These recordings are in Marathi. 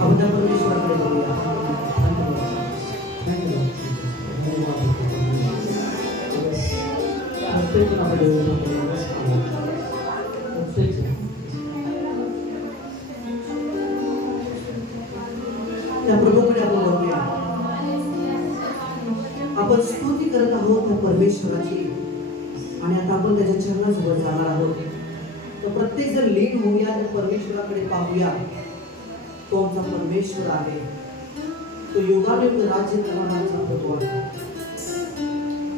आपण त्या परमेश्वराकडे बघूया. त्या प्रभूकडे आपण बघूया. आपण स्तुती करत आहोत त्या परमेश्वराची आणि आता आपण त्याच्या चरणाजवळ जाणार आहोत. तर प्रत्येक जण लीन होऊया, त्या परमेश्वराकडे पाहूया. तो आमचा परमेश्वर आहे, तो युगायुग राज्य करणारा प्रभू आहे.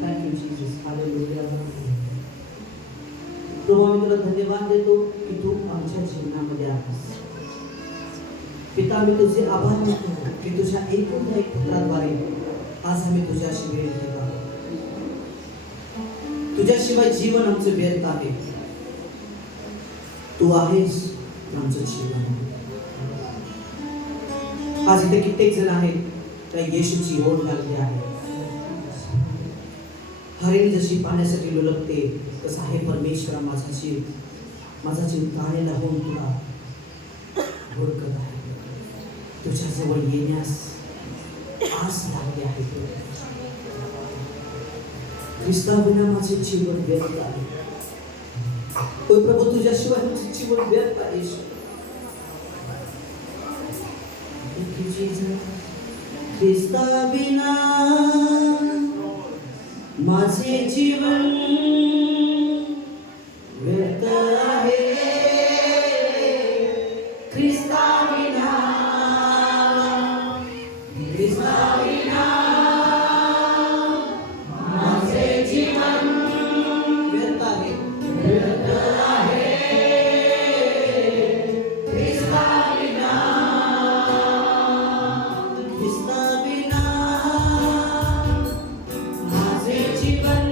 Thank you Jesus. हालेलुया. प्रभू आम्ही तुला धन्यवाद देतो की तू आमच्या जीवनामध्ये आहेस. पिता मी तुझे आभार मानतो की तुझ्या एकुलत्या एक पुत्राद्वारे आज आम्ही तुझ्याशी वेळ घेत आहोत. तुझ्याशिवाय जीवन आमचं व्यर्थ आहे. तू आहेस आमचं जीवन. आज इथे कित्येक जण आहेत त्या येशूची ओढ लागली आहे. हरिण जशी पाण्यासाठी लुलकते तसा हे परमेश्वरा माझा जीव ताळेला होऊन तुला हुडकत आहे. तुझ्या जवळ येण्यास आस लागली आहे. ख्रिस्ताविना माझे जीवन व्यर्थ आहे. ओ प्रभू तुझ्याशिवाय माझे जीवन व्यर्थ आहे. ख्रिस्ताविना माझे जीवन व्यर्थ आहे. ख्रिस्ताविना माझे जीवन व्यर्थ आहे. व्यर्थ आहे. ख्रिस्ताविना माझे जीवन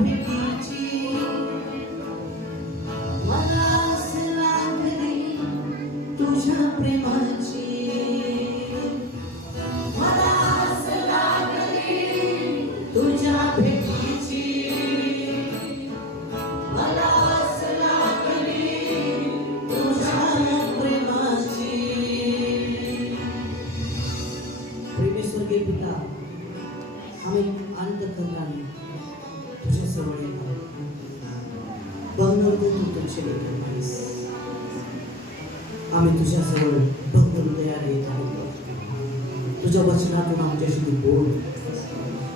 भेटीची मला आस लागली तुझ्या प्रेमाची मला आस लागली तुझ्या भेटीची मला आस लागली तुझ्या प्रेमाची प्रेमेश्वर पिता आम्ही अंतःकरणाने तुझ्या जवळ येतो बंगहृदय तू तुझे लेकर नाहीस आम्ही तुझ्या जवळ बंगहृदयाने येत आहोत तुझ्या वचनातून आमच्याशी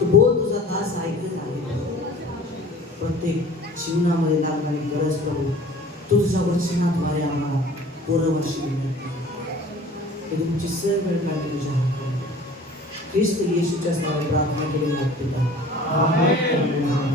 तू बोल तुझा दास ऐकत आहे प्रत्येक जीवनामध्ये लागणारी गरज प्रभू तुझ्या वचनाद्वारे आम्हाला पुरवशी मिळते तुमची सर्व वेळ काढली तुझ्या हातात ख्रिस्त येशूच्या नावाने प्रार्थना केली पिता आमेन.